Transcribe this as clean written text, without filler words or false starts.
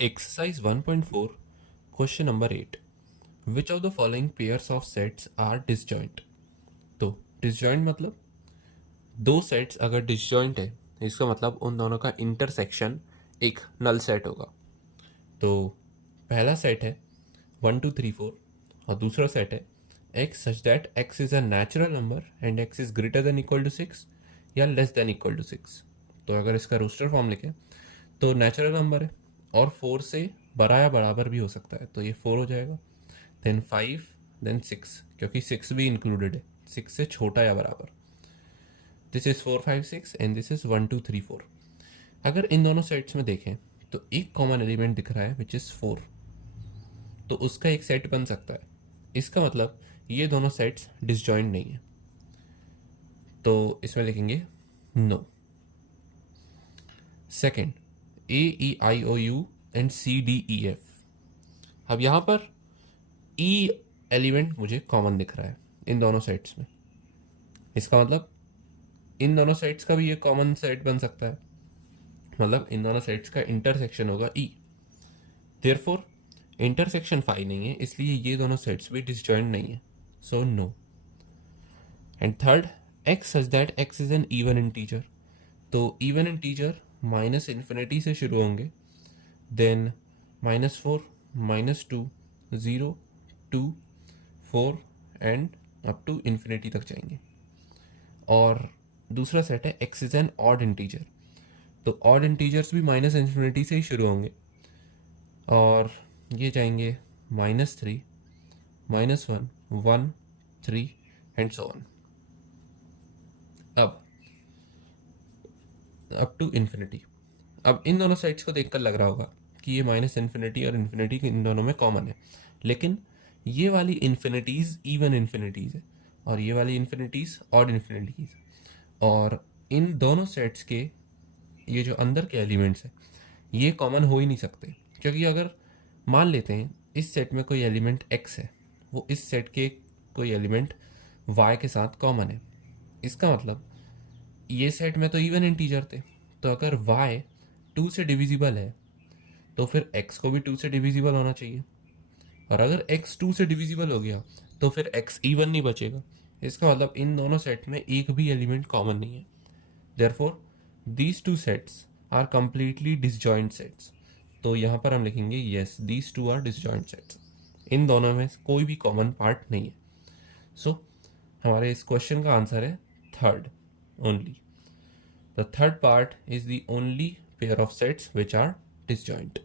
Exercise 1.4, question number 8. Which of the following pairs of sets are disjoint? तो disjoint मतलब दो sets अगर disjoint है इसका मतलब उन दोनों का इंटरसेक्शन एक नल सेट होगा। तो पहला सेट है 1 2 3 4 और दूसरा सेट है x such that x is a natural number and x is greater than equal to 6 या less than equal to 6। तो अगर इसका रोस्टर फॉर्म लिखें तो नेचुरल नंबर है और 4 से बड़ा या बराबर भी हो सकता है, तो ये 4 हो जाएगा। देन 5, देन 6, क्योंकि 6 भी इंक्लूडेड है, 6 से छोटा या बराबर। This is 4 5 6 and this is 1 2 3 4। अगर इन दोनों सेट्स में देखें तो एक कॉमन एलिमेंट दिख रहा है विच इज़ 4, तो उसका एक सेट बन सकता है। इसका मतलब ये दोनों सेट्स डिसजॉइंट नहीं है, तो इसमें लिखेंगे no. Second, A E I O U and C D E F. अब यहाँ पर ई एलिमेंट मुझे कॉमन दिख रहा है इन दोनों सेट्स में, इसका मतलब इन दोनों सेट्स का भी ये कॉमन सेट बन सकता है, मतलब इन दोनों सेट्स का इंटरसेक्शन होगा ई। देयरफॉर इंटरसेक्शन 5 नहीं है, इसलिए ये दोनों सेट्स भी डिसजॉइंट नहीं है, so no. And third, x such that x is an even integer. तो इवन इंटीजर माइनस इन्फिनिटी से शुरू होंगे, then -4, -2, 0, 2, 4 and up to infinity तक जाएंगे। और दूसरा सेट है x is an odd integer. तो ऑड इंटीजर्स भी माइनस इन्फिनिटी से ही शुरू होंगे और ये जाएंगे -3, -1, 1, 3 एंड सो ऑन, अब अप टू इन्फिनिटी। अब इन दोनों साइड्स को देखकर लग रहा होगा कि ये माइनस इन्फिनिटी और इन्फिनिटी इन दोनों में कॉमन है, लेकिन ये वाली इन्फिनिटीज़ इवन इन्फिनिटीज़ है और ये वाली इन्फिनिटीज़ ऑड इन्फिनिटीज़, और इन दोनों सेट्स के ये जो अंदर के एलिमेंट्स हैं ये कॉमन हो ही नहीं सकते, क्योंकि अगर मान लेते हैं इस सेट में कोई एलिमेंट x है, वो इस सेट के कोई एलिमेंट y के साथ कॉमन है, इसका मतलब ये सेट में तो इवन इंटीजर थे, तो अगर y 2 से डिविजिबल है तो फिर x को भी 2 से डिविजिबल होना चाहिए, और अगर x 2 से डिविजिबल हो गया तो फिर x इवन नहीं बचेगा। इसका मतलब इन दोनों सेट में एक भी एलिमेंट कॉमन नहीं है। Therefore these two sets are completely disjoint sets. तो यहाँ पर हम लिखेंगे yes these two are disjoint sets, इन दोनों में कोई भी कॉमन पार्ट नहीं है। सो हमारे इस क्वेश्चन का आंसर है third only. The third part is the only pair of sets which are disjoint.